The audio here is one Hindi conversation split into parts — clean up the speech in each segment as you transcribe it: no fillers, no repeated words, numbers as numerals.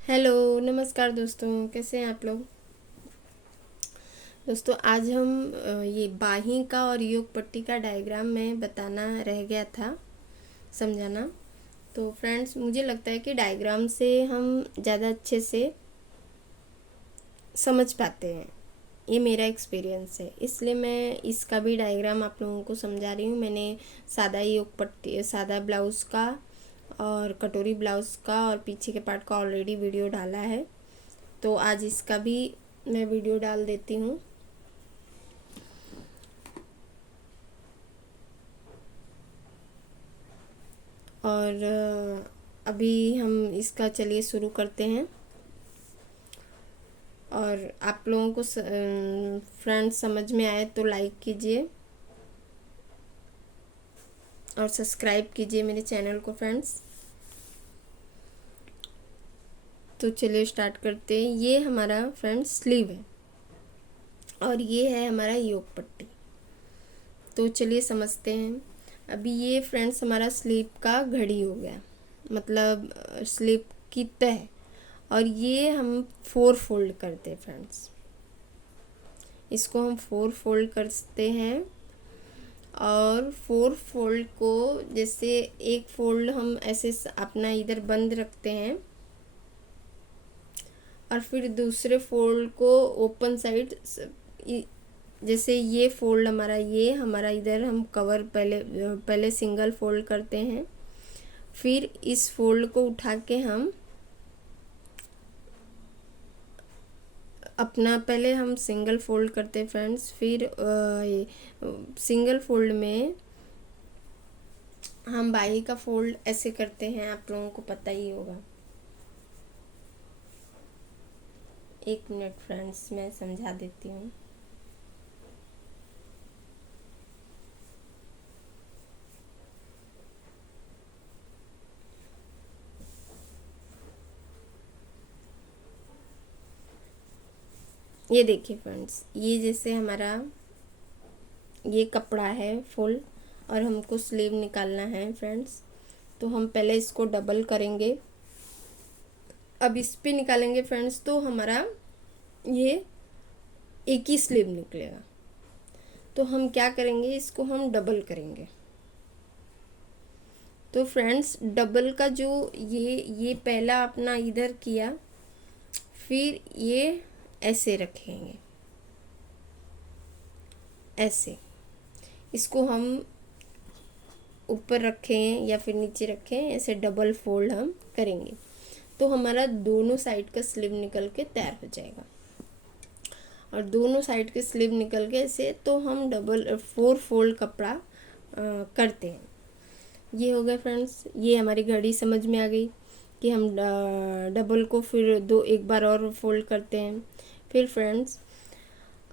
हेलो, नमस्कार दोस्तों। कैसे हैं आप लोग। दोस्तों आज हम ये बाहीं का और योग पट्टी का डायग्राम में बताना रह गया था, समझाना। तो फ्रेंड्स, मुझे लगता है कि डायग्राम से हम ज़्यादा अच्छे से समझ पाते हैं। ये मेरा एक्सपीरियंस है, इसलिए मैं इसका भी डायग्राम आप लोगों को समझा रही हूँ। मैंने सादा योग पट्टी, सादा ब्लाउज़ का और कटोरी ब्लाउज़ का और पीछे के पार्ट का ऑलरेडी वीडियो डाला है, तो आज इसका भी मैं वीडियो डाल देती हूँ। और अभी हम इसका चलिए शुरू करते हैं। और आप लोगों को फ्रेंड्स समझ में आए तो लाइक कीजिए और सब्सक्राइब कीजिए मेरे चैनल को फ्रेंड्स। तो चलिए स्टार्ट करते हैं। ये हमारा फ्रेंड्स स्लीव है और ये है हमारा योग पट्टी। तो चलिए समझते हैं। अभी ये फ्रेंड्स हमारा स्लीव का घड़ी हो गया, मतलब स्लीव की तह। और ये हम 4 फोल्ड करते हैं फ्रेंड्स, इसको हम 4 फोल्ड करते हैं। और 4 फोल्ड को जैसे एक फोल्ड हम ऐसे अपना इधर बंद रखते हैं और फिर दूसरे फोल्ड को ओपन साइड, जैसे ये फोल्ड हमारा, ये हमारा इधर हम कवर पहले सिंगल फोल्ड करते हैं, फिर इस फोल्ड को उठा के हम अपना, पहले हम सिंगल फोल्ड करते हैं फ्रेंड्स, फिर सिंगल फोल्ड में हम बाई का फोल्ड ऐसे करते हैं, आप लोगों को पता ही होगा। एक मिनट फ्रेंड्स, मैं समझा देती हूँ। ये देखिए फ्रेंड्स, ये जैसे हमारा ये कपड़ा है फुल और हमको स्लीव निकालना है फ्रेंड्स, तो हम पहले इसको डबल करेंगे। अब इस पे निकालेंगे फ्रेंड्स तो हमारा ये एक ही स्लीव निकलेगा। तो हम क्या करेंगे, इसको हम डबल करेंगे। तो फ्रेंड्स डबल का जो ये पहला अपना इधर किया, फिर ये ऐसे रखेंगे, ऐसे इसको हम ऊपर रखें या फिर नीचे रखें, ऐसे डबल फोल्ड हम करेंगे तो हमारा दोनों साइड का स्लीव निकल के तैयार हो जाएगा। और दोनों साइड के स्लीव निकल के ऐसे, तो हम डबल 4 फोल्ड कपड़ा करते हैं। ये हो गया फ्रेंड्स। ये हमारी घड़ी समझ में आ गई कि हम डबल को फिर एक बार और फोल्ड करते हैं। फिर फ्रेंड्स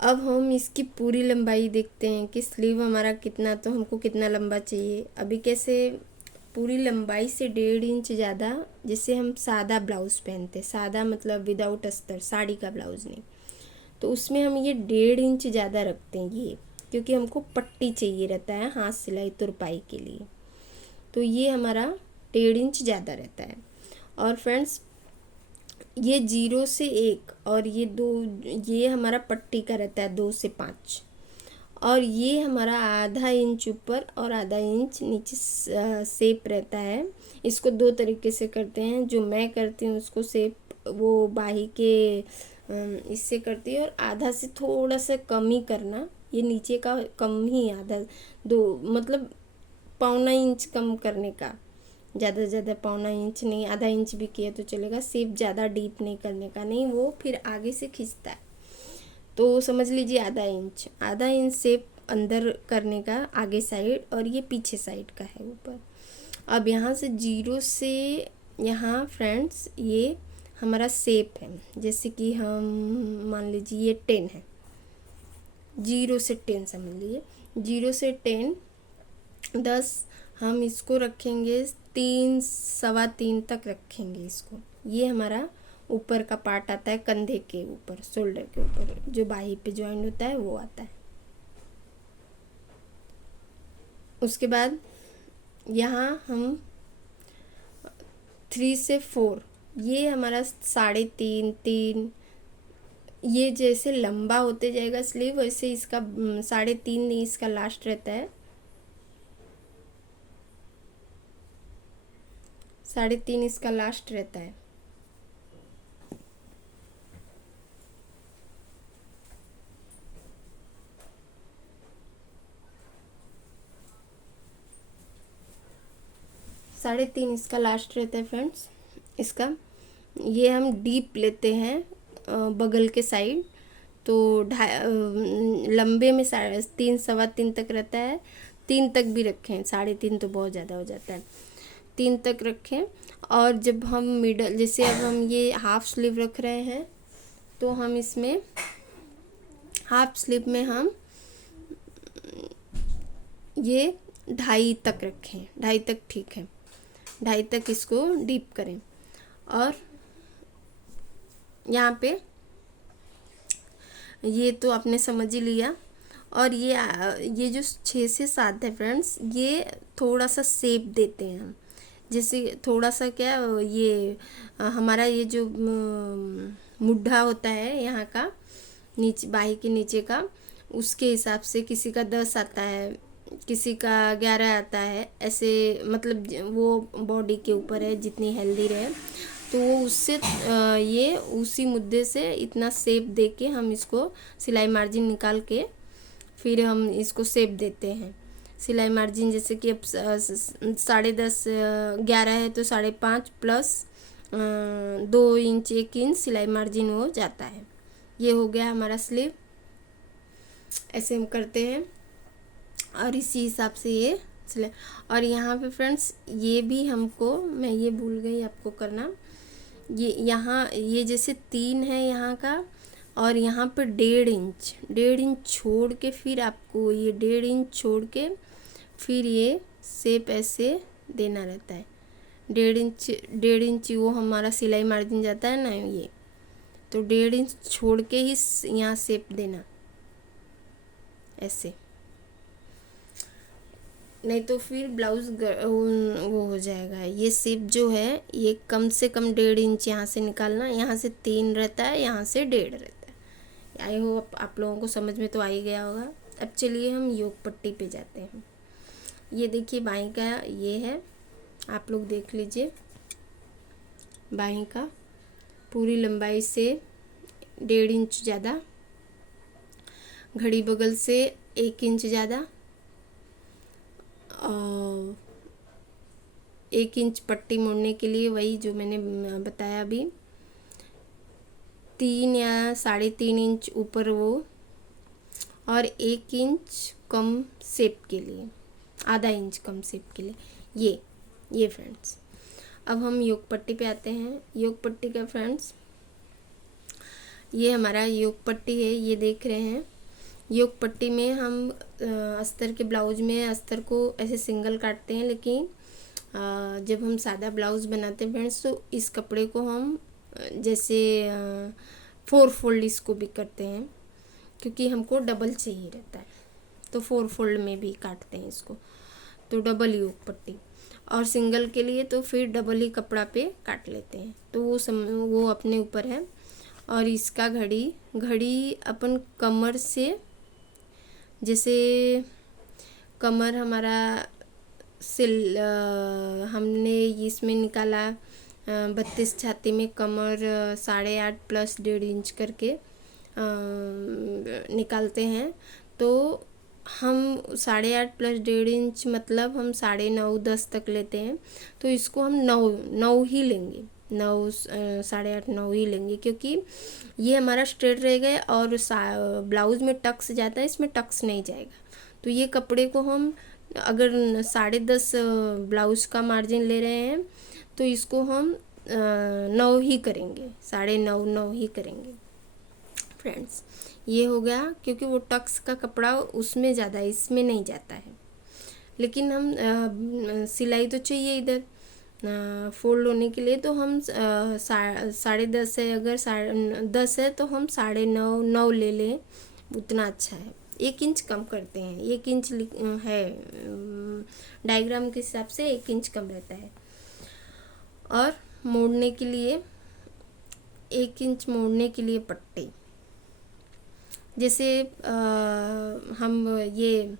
अब हम इसकी पूरी लंबाई देखते हैं कि स्लीव हमारा कितना, तो हमको कितना लंबा चाहिए। अभी कैसे पूरी लंबाई से 1.5 इंच ज़्यादा, जैसे हम सादा ब्लाउज़ पहनते, सादा मतलब विदाउट अस्तर, साड़ी का ब्लाउज़ नहीं, तो उसमें हम ये 1.5 इंच ज़्यादा रखते हैं ये, क्योंकि हमको पट्टी चाहिए रहता है हाथ सिलाई तुरपाई के लिए। तो ये हमारा 1.5 इंच ज़्यादा रहता है। और फ्रेंड्स ये 0 से 1 और ये 2, ये हमारा पट्टी का रहता है 2 से 5। और ये हमारा आधा इंच ऊपर और आधा इंच नीचे सेप रहता है। इसको 2 तरीके से करते हैं, जो मैं करती हूँ उसको सेप वो बाही के इससे करती है, और आधा से थोड़ा सा कम ही करना, ये नीचे का कम ही, आधा 2 मतलब 1.25 इंच कम करने का, ज़्यादा से ज़्यादा 1.25 इंच नहीं, आधा इंच भी किया तो चलेगा। सेप ज़्यादा डीप नहीं करने का, नहीं वो फिर आगे से खींचता है, तो समझ लीजिए आधा इंच सेप अंदर करने का आगे साइड, और ये पीछे साइड का है ऊपर। अब यहाँ से 0 से यहाँ फ्रेंड्स ये हमारा सेप है, जैसे कि हम मान लीजिए ये 10 है, 0 से 10 समझ लीजिए, 0 से 10 10 हम इसको रखेंगे 3 सवा 3 तक रखेंगे इसको। ये हमारा ऊपर का पार्ट आता है, कंधे के ऊपर, शोल्डर के ऊपर जो बाही पे ज्वाइंट होता है वो आता है। उसके बाद यहाँ हम 3 से 4 ये हमारा 3.5 ये जैसे लंबा होते जाएगा स्लीव, वैसे इसका 3.5 इसका लास्ट रहता है। 3.5 इसका लास्ट रहता है। साढ़े तीन इसका लास्ट रहता है फ्रेंड्स। इसका ये हम डीप लेते हैं बगल के साइड, तो लंबे में 3.5 सवा 3 तक रहता है। 3 तक भी रखें, 3.5 तो बहुत ज़्यादा हो जाता है, 3 तक रखें। और जब हम मिडल, जैसे अब हम ये हाफ स्लीव रख रहे हैं, तो हम इसमें हाफ स्लीव में हम ये 2.5 तक रखें, 2.5 तक ठीक है, 2.5 तक इसको डीप करें। और यहाँ पे ये तो आपने समझ ही लिया। और ये जो 6 से 7 है फ्रेंड्स, ये थोड़ा सा शेप देते हैं हम, जैसे थोड़ा सा क्या, ये हमारा ये जो मुड्ढा होता है यहाँ का, नीचे बाही के नीचे का, उसके हिसाब से किसी का 10 आता है, किसी का 11 आता है, ऐसे मतलब वो बॉडी के ऊपर है, जितनी हेल्दी रहे। तो वो उससे ये उसी मुद्दे से इतना शेप दे के हम इसको सिलाई मार्जिन निकाल के फिर हम इसको शेप देते हैं। सिलाई मार्जिन जैसे कि अब 10.5 11 है तो 5.5 प्लस 2 इंच 1 इंच सिलाई मार्जिन हो जाता है। ये हो गया हमारा स्लीव। ऐसे हम करते हैं और इसी हिसाब से ये सिलाई। और यहाँ पे फ्रेंड्स ये भी हमको, मैं ये भूल गई आपको करना, ये यहाँ ये जैसे 3 है यहाँ का, और यहाँ पर 1.5 इंच छोड़ के फिर आपको ये 1.5 इंच छोड़ के फिर ये शेप ऐसे देना रहता है। 1.5 इंच वो हमारा सिलाई मार्जिन जाता है ना, ये तो 1.5 इंच छोड़ के ही यहाँ शेप देना ऐसे, नहीं तो फिर ब्लाउज वो हो जाएगा। ये शेप जो है ये कम से कम 1.5 इंच यहाँ से निकालना, यहाँ से 3 रहता है, यहाँ से 1.5 रहता है। आई होप आप लोगों को समझ में तो आ ही गया होगा। अब चलिए हम योग पट्टी पे जाते हैं। ये देखिए बाहीं का ये है, आप लोग देख लीजिए, बाहीं का पूरी लंबाई से 1.5 इंच ज़्यादा, घड़ी बगल से 1 इंच ज़्यादा, और 1 इंच पट्टी मोड़ने के लिए वही जो मैंने बताया अभी, 3 या 3.5 इंच ऊपर वो, और 1 इंच कम शेप के लिए, आधा इंच कम शेप के लिए। ये फ्रेंड्स अब हम योग पट्टी पे आते हैं। योग पट्टी का फ्रेंड्स ये हमारा योग पट्टी है, ये देख रहे हैं। योग पट्टी में हम अस्तर के ब्लाउज में अस्तर को ऐसे सिंगल काटते हैं, लेकिन जब हम सादा ब्लाउज बनाते हैं फ्रेंड्स, तो इस कपड़े को हम जैसे 4 फोल्ड इसको भी करते हैं, क्योंकि हमको डबल चाहिए रहता है, तो 4 फोल्ड में भी काटते हैं इसको, तो डबल योग पट्टी। और सिंगल के लिए तो फिर डबल ही कपड़ा पे काट लेते हैं, तो वो अपने ऊपर है। और इसका घड़ी अपन कमर से, जैसे कमर हमारा हमने इसमें निकाला 32 छाती में कमर 8.5 प्लस 1.5 इंच करके निकालते हैं, तो हम 8.5 प्लस 1.5 इंच मतलब हम 9.5 10 तक लेते हैं, तो इसको हम 9 ही लेंगे, 9 8.5 9 ही लेंगे, क्योंकि ये हमारा स्ट्रेट रहेगा और ब्लाउज में टक्स जाता है, इसमें टक्स नहीं जाएगा। तो ये कपड़े को हम अगर 10.5 ब्लाउज का मार्जिन ले रहे हैं, तो इसको हम 9 ही करेंगे, 9.5 ही करेंगे फ्रेंड्स। ये हो गया, क्योंकि वो टक्स का कपड़ा उसमें ज़्यादा है, इसमें नहीं जाता है। लेकिन हम सिलाई तो चाहिए इधर फोल्ड होने के लिए, तो हम 10.5 है, अगर 10 है तो हम 9.5 ले लें, उतना अच्छा है। 1 इंच कम करते हैं, 1 इंच है डायग्राम के हिसाब से 1 इंच कम रहता है। और मोड़ने के लिए 1 इंच मोड़ने के लिए पट्टी, जैसे हम ये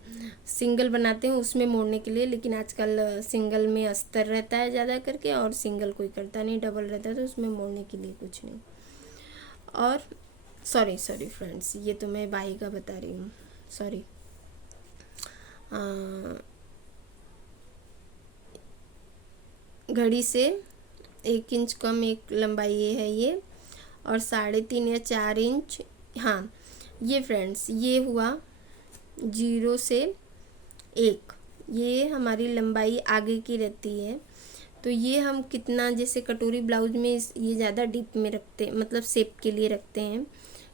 सिंगल बनाते हैं उसमें मोड़ने के लिए, लेकिन आजकल सिंगल में अस्तर रहता है ज़्यादा करके और सिंगल कोई करता नहीं, डबल रहता है तो उसमें मोड़ने के लिए कुछ नहीं। और सॉरी फ्रेंड्स, ये तो मैं बाई का बता रही हूँ, सॉरी। घड़ी से 1 इंच कम एक लंबाई ये है ये, और 3.5 या 4 इंच, हाँ ये फ्रेंड्स ये हुआ 0 से 1, ये हमारी लंबाई आगे की रहती है। तो ये हम कितना, जैसे कटोरी ब्लाउज में ये ज़्यादा डीप में रखते हैं, मतलब शेप के लिए रखते हैं,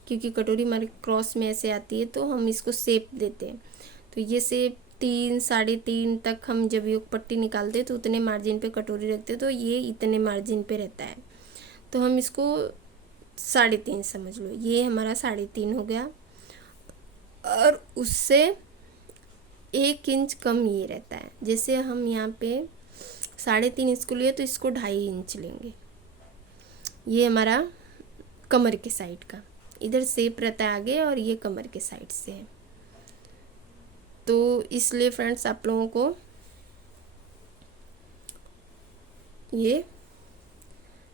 क्योंकि कटोरी हमारे क्रॉस में ऐसे आती है तो हम इसको शेप देते हैं। तो ये शेप 3, 3.5 तक हम जब योग पट्टी निकालते हैं तो उतने मार्जिन पे कटोरी रखते हैं, तो ये इतने मार्जिन पे रहता है, तो हम इसको 3.5 समझ लो, ये हमारा 3.5 हो गया। और उससे 1 इंच कम ये रहता है, जैसे हम यहाँ पे 3.5 इसको लिए तो इसको 2.5 इंच लेंगे। ये हमारा कमर के साइड का, इधर शेप रहता है आगे और ये कमर के साइड से है। तो इसलिए फ्रेंड्स आप लोगों को ये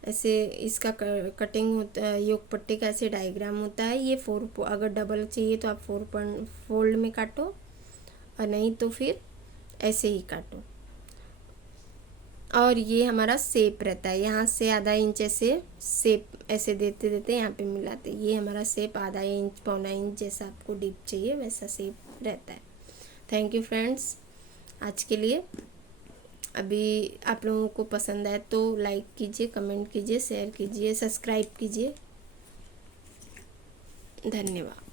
ऐसे इसका कटिंग होता है, योग पट्टी का ऐसे डायग्राम होता है। ये अगर डबल चाहिए तो आप 4 फोल्ड में काटो, और नहीं तो फिर ऐसे ही काटो। और ये हमारा शेप रहता है, यहाँ से आधा इंच ऐसे शेप ऐसे देते देते यहाँ पे मिलाते, ये हमारा शेप आधा इंच, पौना इंच, जैसा आपको डीप चाहिए वैसा शेप रहता है। थैंक यू फ्रेंड्स आज के लिए। अभी आप लोगों को पसंद आए तो लाइक कीजिए, कमेंट कीजिए, शेयर कीजिए, सब्सक्राइब कीजिए। धन्यवाद।